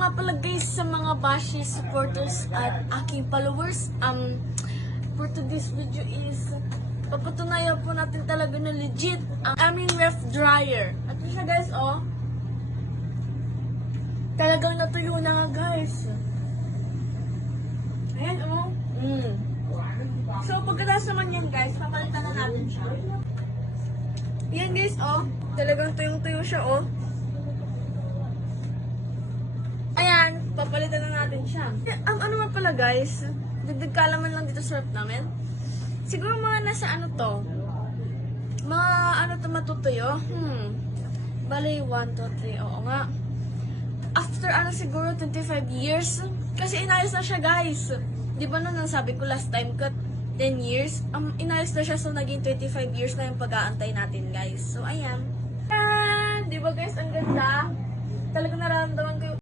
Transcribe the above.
nga pala guys sa mga bashi supporters at aking followers. For today's video is papatunayan po natin talaga na legit ang aming ref dryer. At siya guys, oh. Talagang natuyo na nga guys. Ayan, oh. So, pagkatapos naman yan guys, papalitan na natin siya. Yan guys, oh. Talagang tuyong-tuyo siya, oh. Ayan, papalitan na natin siya. Ang ano man pala guys, dagdag kalaman lang dito sa ref namin. Siguro mga nasa ano to, mga ano to matutuyo. Bali, 1, 2, 3, oo nga. After ano siguro 25 years, kasi inayos na siya guys. Di ba nun sabi ko last time ko, 10 years, inayos na siya, so naging 25 years na yung pag-aantay natin guys. So ayan. Di ba guys, ang ganda? Talagang nararamdaman ko yung